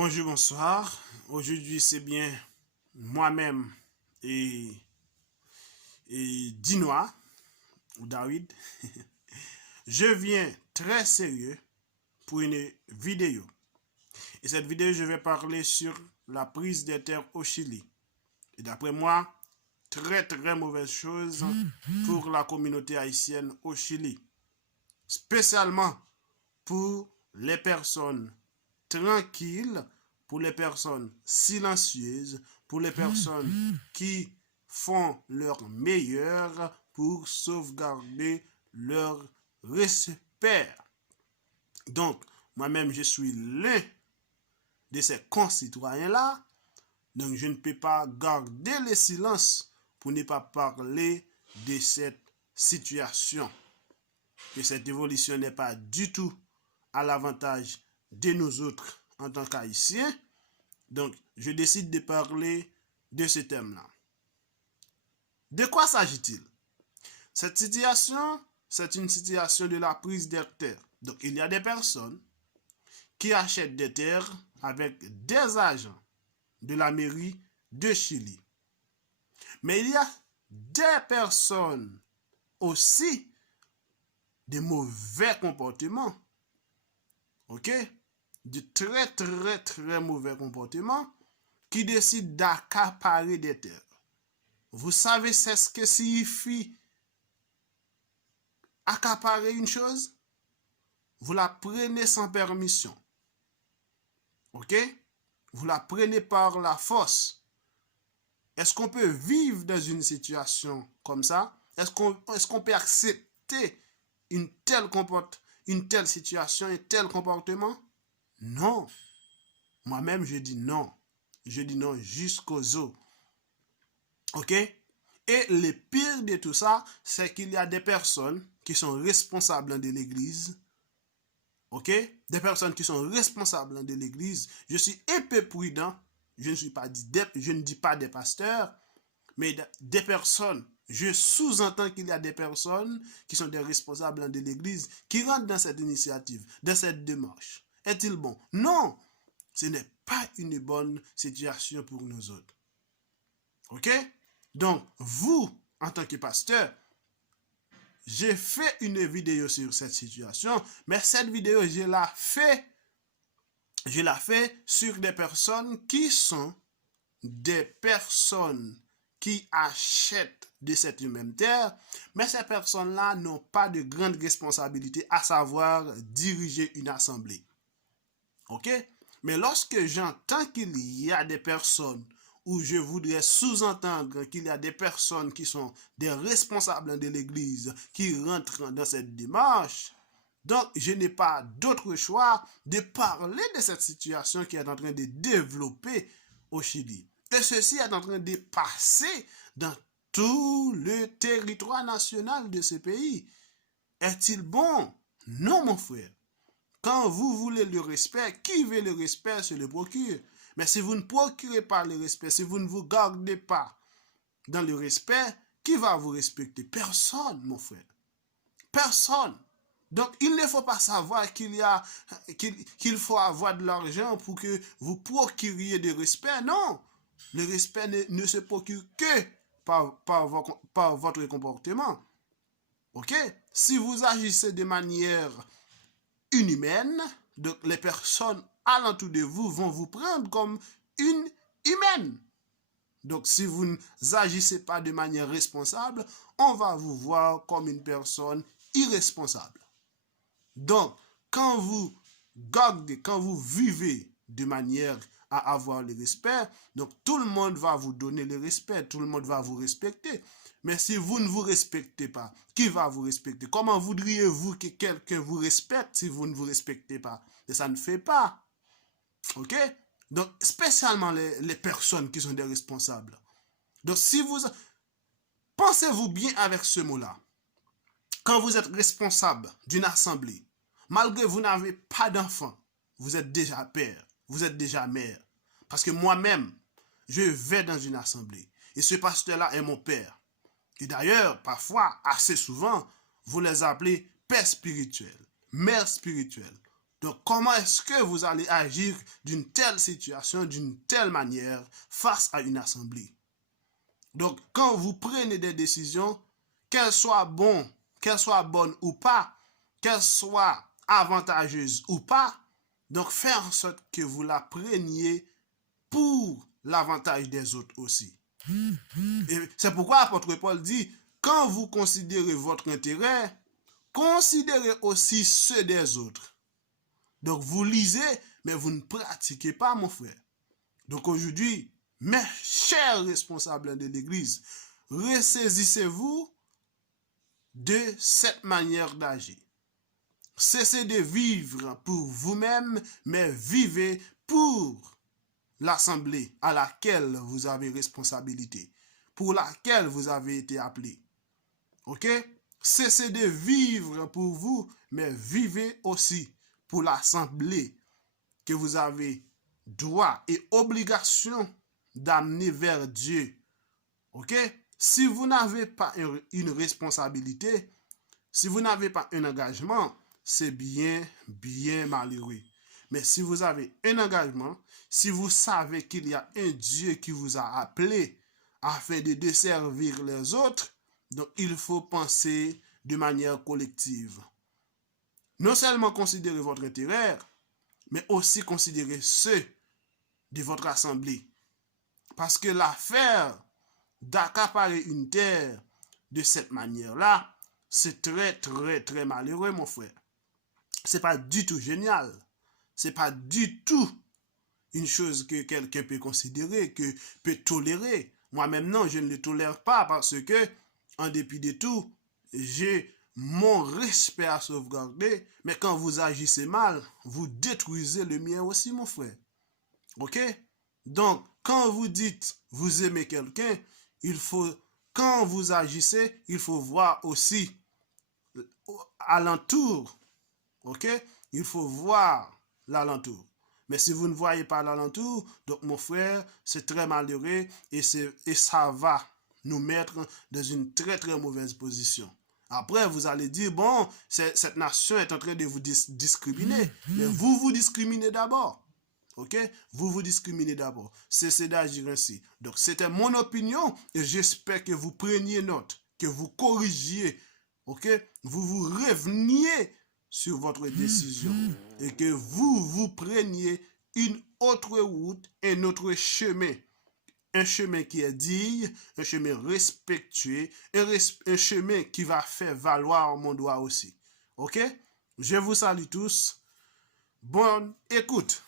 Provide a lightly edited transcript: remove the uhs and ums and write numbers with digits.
Bonjour, bonsoir. Aujourd'hui, c'est bien moi-même et, et Dinois, ou David. Je viens très sérieux pour une vidéo. Et cette vidéo, je vais parler sur la prise des terres au Chili. Et d'après moi, très mauvaise chose pour la communauté haïtienne au Chili. Spécialement pour les personnes tranquilles, pour les personnes silencieuses, pour les personnes qui font leur meilleur pour sauvegarder leur respect. Donc, moi-même, je suis l'un de ces concitoyens-là, donc je ne peux pas garder le silence pour ne pas parler de cette situation. Que cette évolution n'est pas du tout à l'avantage de nous autres en tant qu'Haïtiens. Donc, je décide de parler de ce thème-là. De quoi s'agit-il? Cette situation, c'est une situation de la prise des terres. Donc, il y a des personnes qui achètent des terres avec des agents de la mairie de Chili. Mais il y a des personnes aussi de mauvais comportements. Ok? De très mauvais comportements qui décident d'accaparer des terres. Vous savez c'est ce que signifie accaparer une chose? Vous la prenez sans permission. Ok? Vous la prenez par la force. Est-ce qu'on peut vivre dans une situation comme ça? Est-ce qu'on peut accepter une telle situation, un tel comportement? Non. Moi-même, je dis non. Je dis non jusqu'aux os. Ok? Et le pire de tout ça, c'est qu'il y a des personnes qui sont responsables de l'église. Ok? Des personnes qui sont responsables de l'église. Je suis un peu prudent. Je ne dis pas des pasteurs, mais des personnes. Je sous-entends qu'il y a des personnes qui sont des responsables de l'église qui rentrent dans cette initiative, dans cette démarche. Est-il bon? Non! Ce n'est pas une bonne situation pour nous autres. Ok? Donc, vous, en tant que pasteur, j'ai fait une vidéo sur cette situation, mais cette vidéo, je l'ai fait sur des personnes qui sont des personnes qui achètent de cette même terre, mais ces personnes-là n'ont pas de grande responsabilité, à savoir diriger une assemblée. Ok? Mais lorsque j'entends qu'il y a des personnes où je voudrais sous-entendre qu'il y a des personnes qui sont des responsables de l'Église qui rentrent dans cette démarche, donc je n'ai pas d'autre choix de parler de cette situation qui est en train de développer au Chili. Et ceci est en train de passer dans tout le territoire national de ce pays. Est-il bon? Non, mon frère. Quand vous voulez le respect, qui veut le respect se le procure. Mais si vous ne procurez pas le respect, si vous ne vous gardez pas dans le respect, qui va vous respecter? Personne, mon frère. Personne. Donc, il ne faut pas savoir qu'il faut avoir de l'argent pour que vous procuriez du respect. Non. Le respect ne se procure que par votre comportement. Ok? Si vous agissez de manière inhumaine, donc les personnes alentour de vous vont vous prendre comme une humaine. Donc si vous n'agissez pas de manière responsable, on va vous voir comme une personne irresponsable. Donc, quand vous gardez, quand vous vivez de manière à avoir le respect, donc tout le monde va vous donner le respect, tout le monde va vous respecter. Mais si vous ne vous respectez pas, qui va vous respecter? Comment voudriez-vous que quelqu'un vous respecte si vous ne vous respectez pas? Et ça ne fait pas. Ok? Donc, spécialement les personnes qui sont des responsables. Donc, si vous... Pensez-vous bien avec ce mot-là. Quand vous êtes responsable d'une assemblée, malgré que vous n'avez pas d'enfant, vous êtes déjà père, vous êtes déjà mère. Parce que moi-même, je vais dans une assemblée. Et ce pasteur-là est mon père. Et d'ailleurs, parfois, assez souvent, vous les appelez père spirituel, mère spirituelle. Donc, comment est-ce que vous allez agir d'une telle situation, d'une telle manière face à une assemblée? Donc, quand vous prenez des décisions, qu'elles soient bonnes ou pas, qu'elles soient avantageuses ou pas, donc faire en sorte que vous la preniez pour l'avantage des autres aussi. Et c'est pourquoi l'apôtre Paul dit, quand vous considérez votre intérêt, considérez aussi ceux des autres. Donc vous lisez, mais vous ne pratiquez pas, mon frère. Donc aujourd'hui, mes chers responsables de l'Église, ressaisissez-vous de cette manière d'agir. Cessez de vivre pour vous-même, mais vivez pour l'assemblée à laquelle vous avez responsabilité, pour laquelle vous avez été appelé. Ok? Cessez de vivre pour vous, mais vivez aussi pour l'assemblée que vous avez droit et obligation d'amener vers Dieu. Ok? Si vous n'avez pas une responsabilité, si vous n'avez pas un engagement, c'est bien malheureux. Mais si vous avez un engagement, si vous savez qu'il y a un Dieu qui vous a appelé afin de desservir les autres, donc il faut penser de manière collective. Non seulement considérer votre intérêt, mais aussi considérer ceux de votre assemblée. Parce que l'affaire d'accaparer une terre de cette manière-là, c'est très malheureux, mon frère. C'est pas du tout génial. C'est pas du tout une chose que quelqu'un peut considérer, que peut tolérer. Moi-même, non, je ne le tolère pas parce que, en dépit de tout, j'ai mon respect à sauvegarder. Mais quand vous agissez mal, vous détruisez le mien aussi, mon frère. Ok? Donc, quand vous dites vous aimez quelqu'un, quand vous agissez, il faut voir aussi alentour. Ok? Il faut voir l'alentour. Mais si vous ne voyez pas l'alentour, donc mon frère, c'est très malheureux et ça va nous mettre dans une très mauvaise position. Après, vous allez dire, bon, cette nation est en train de vous discriminer. Mais vous discriminez d'abord. Ok? Vous discriminez d'abord. Cessez d'agir ainsi. Donc, c'était mon opinion et j'espère que vous preniez note, que vous corrigiez, ok? Vous reveniez sur votre décision et que vous preniez une autre route, un autre chemin. Un chemin qui est digne, un chemin respectueux, un chemin qui va faire valoir mon droit aussi. Ok? Je vous salue tous. Bonne écoute.